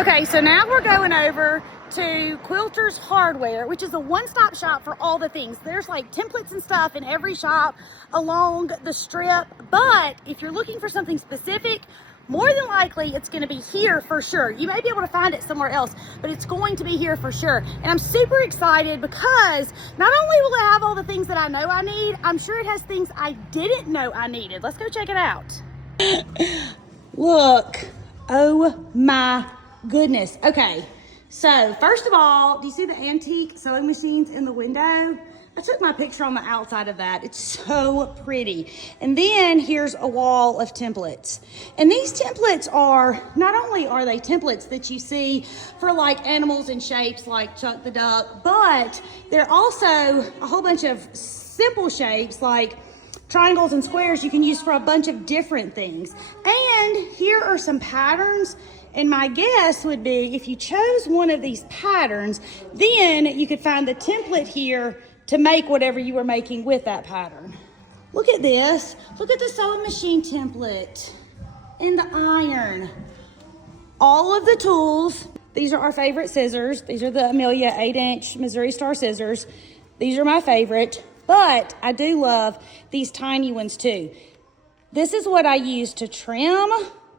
Okay, so now we're going over to Quilters Hardware, which is a one-stop shop for all the things. There's like templates and stuff in every shop along the strip, but if you're looking for something specific, more than likely it's going to be here for sure. You may be able to find it somewhere else, but it's going to be here for sure. And I'm super excited because not only will it have all the things that I know I need, I'm sure it has things I didn't know I needed. Let's go check it out. Look, oh my goodness. Okay, so first of all, do you see the antique sewing machines in the window? I took my picture on the outside of that. It's so pretty. And then here's a wall of templates. And these templates are, not only are they templates that you see for like animals and shapes like Chuck the Duck, but they're also a whole bunch of simple shapes like triangles and squares you can use for a bunch of different things. And here are some patterns. And my guess would be if you chose one of these patterns, then you could find the template here to make whatever you were making with that pattern. Look at this. Look at the sewing machine template and the iron. All of the tools. These are our favorite scissors. These are the Amelia 8-inch Missouri Star scissors. These are my favorite, but I do love these tiny ones too. This is what I use to trim.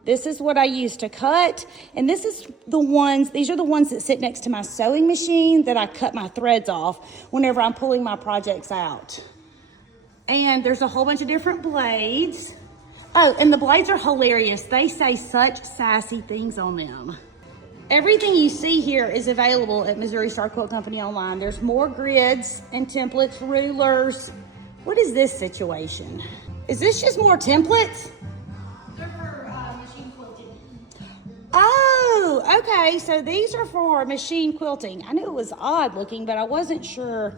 This is what I use to cut, and these are the ones that sit next to my sewing machine that I cut my threads off whenever I'm pulling my projects out. And there's a whole bunch of different blades. Oh, and the blades are hilarious. They say such sassy things on them. Everything you see here is available at Missouri Star Quilt Company online. There's more grids and templates, rulers. What is this situation? Is this just more templates? Oh, okay, so these are for machine quilting. I knew it was odd looking, but I wasn't sure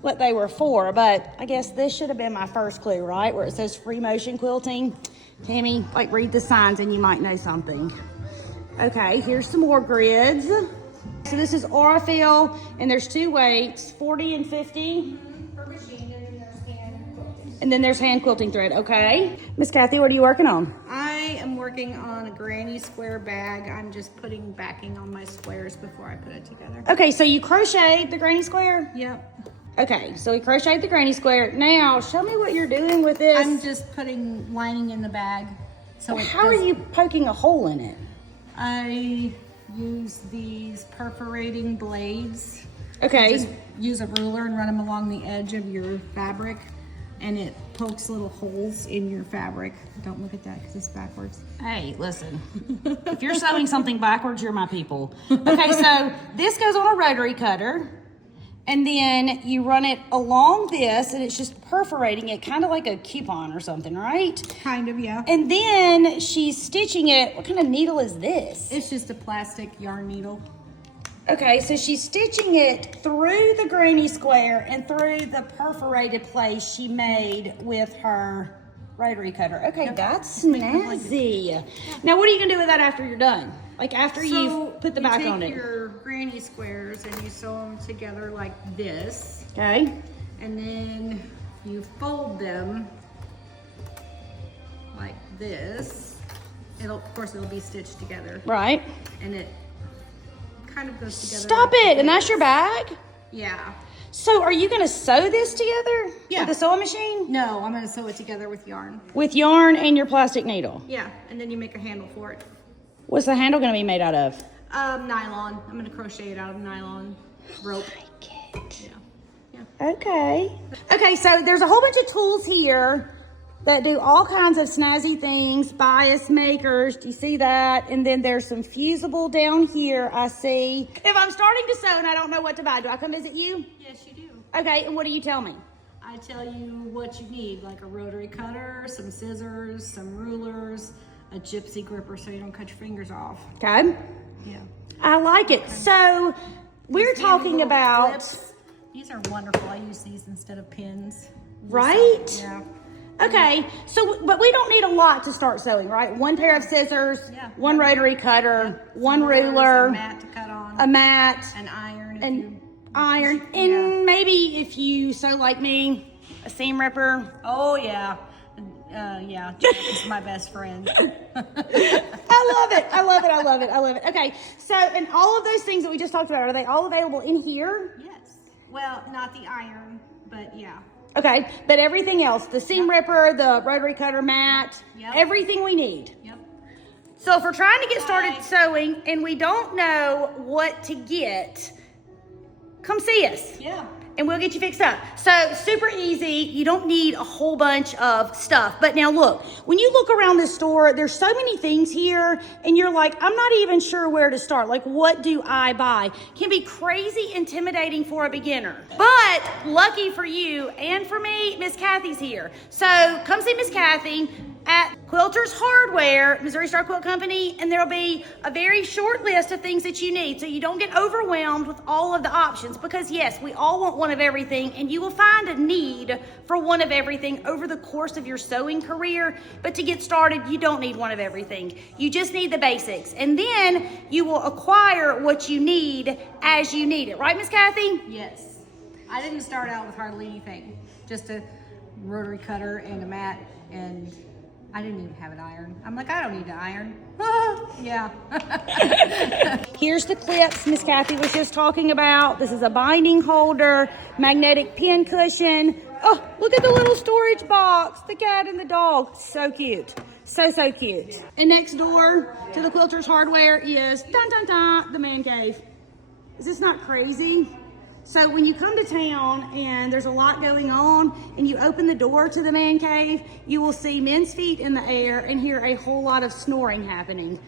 what they were for, but I guess this should have been my first clue, right? Where it says free motion quilting. Tammy, like read the signs and you might know something. Okay, here's some more grids. So this is Aurifil, and there's two weights, 40 and 50. For machine, and then there's hand quilting. And then there's hand quilting thread, okay. Miss Kathy, what are you working on? I am working on a granny square bag. I'm just putting backing on my squares before I put it together. Okay, so you crocheted the granny square? Yep. Okay, so we crocheted the granny square. Now, show me what you're doing with this. I'm just putting lining in the bag. So how are you poking a hole in it? I use these perforating blades. Okay. You just use a ruler and run them along the edge of your fabric, and it pokes little holes in your fabric. Don't look at that because it's backwards. Hey, listen. If you're sewing something backwards, you're my people. Okay, so this goes on a rotary cutter, and then you run it along this, and it's just perforating it, kind of like a coupon or something, right? Kind of, yeah. And then she's stitching it. What kind of needle is this? It's just a plastic yarn needle. Okay, so she's stitching it through the granny square and through the perforated place she made with her rotary cutter. Okay, yep. That's snazzy. Now, what are you gonna do with that after you're done? Like after you've put the back on it? You take your granny squares and you sew them together like this. Okay. And then you fold them like this. Of course, it'll be stitched together. Right. And it kind of goes together. Stop it! And that's your bag? Yeah. So are you gonna sew this together? Yeah. With the sewing machine? No, I'm gonna sew it together with yarn. With yarn and your plastic needle? Yeah, and then you make a handle for it. What's the handle gonna be made out of? Nylon. I'm gonna crochet it out of nylon rope. I like it. Yeah. Yeah. Okay. Okay, so there's a whole bunch of tools here that do all kinds of snazzy things, bias makers, do you see that? And then there's some fusible down here, I see. If I'm starting to sew and I don't know what to buy, do I come visit you? Yes, you do. Okay, and what do you tell me? I tell you what you need, like a rotary cutter, some scissors, some rulers, a gypsy gripper so you don't cut your fingers off. Okay. Yeah. I like it. So we're talking about... Clips. These are wonderful. I use these instead of pins. Right? Yeah. Okay, so, but we don't need a lot to start sewing, right? One pair of scissors, one rotary cutter, one ruler, a mat to cut on, a mat, an iron, and maybe if you sew like me, a seam ripper. Oh yeah, Yeah, Jack is my best friend. I love it. I love it. I love it. I love it. Okay, so and all of those things that we just talked about, are they all available in here? Yes. Well, not the iron, but yeah. Okay, but everything else, the seam ripper, the rotary cutter mat, Yep. everything we need. Yep. So if we're trying to get started sewing and we don't know what to get, come see us. Yeah. And we'll get you fixed up. So super easy. You don't need a whole bunch of stuff. But now look, when you look around this store, there's so many things here and you're like, I'm not even sure where to start. Like, what do I buy? Can be crazy intimidating for a beginner. But lucky for you and for me, Miss Kathy's here. So come see Miss Kathy at Quilters Hardware, Missouri Star Quilt Company, and there'll be a very short list of things that you need so you don't get overwhelmed with all of the options, because yes, we all want one of everything, and you will find a need for one of everything over the course of your sewing career. But to get started, you don't need one of everything. You just need the basics, and then you will acquire what you need as you need it. Right, Miss Kathy? Yes. I didn't start out with hardly anything. Just a rotary cutter and a mat, and I didn't even have an iron. I'm like, I don't need to iron. Yeah. Here's the clips Miss Kathy was just talking about. This is a binding holder, magnetic pin cushion. Oh, look at the little storage box, the cat and the dog. So cute. So cute. And next door to the Quilters Hardware is, dun dun dun, the man cave. Is this not crazy? So when you come to town and there's a lot going on and you open the door to the man cave, you will see men's feet in the air and hear a whole lot of snoring happening.